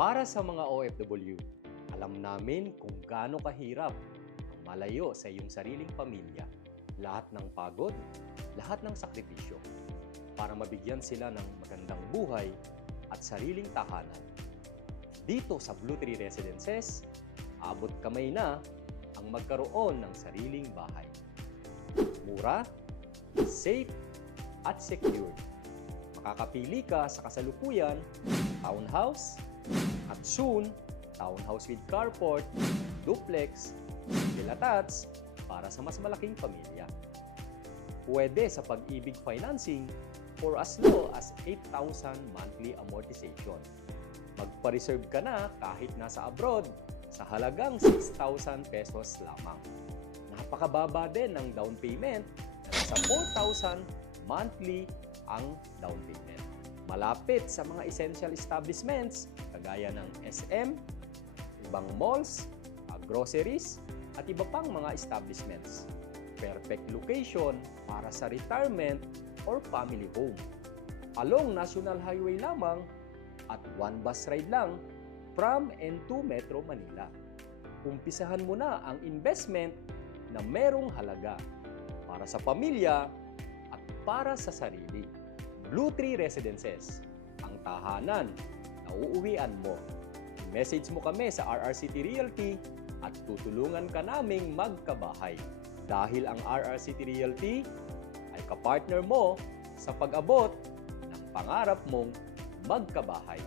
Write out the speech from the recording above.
Para sa mga OFW, alam namin kung gaano kahirap ang malayo sa iyong sariling pamilya. Lahat ng pagod, lahat ng sakripisyo para mabigyan sila ng magandang buhay at sariling tahanan. Dito sa Blue Tree Residences, abot kamay na ang magkaroon ng sariling bahay. Mura, safe, at secured. Makakapili ka sa kasalukuyan, townhouse, at soon, townhouse with carport, duplex, villatats para sa mas malaking pamilya. Pwede sa pag-ibig financing for as low as 8,000 monthly amortization. Magpa-reserve ka na kahit nasa abroad sa halagang 6,000 pesos lamang. Napakababa din ng down payment na nasa 4,000 monthly ang down payment. Malapit sa mga essential establishments kagaya ng SM, ibang malls, groceries, at iba pang mga establishments. Perfect location para sa retirement or family home. Along National Highway lamang at one bus ride lang from and to Metro Manila. Umpisahan mo na ang investment na merong halaga para sa pamilya at para sa sarili. Blue Tree Residences, ang tahanan na uuwian mo. Message mo kami sa RRCT Realty at tutulungan ka naming magkabahay. Dahil ang RRCT Realty ay kapartner mo sa pag-abot ng pangarap mong magkabahay.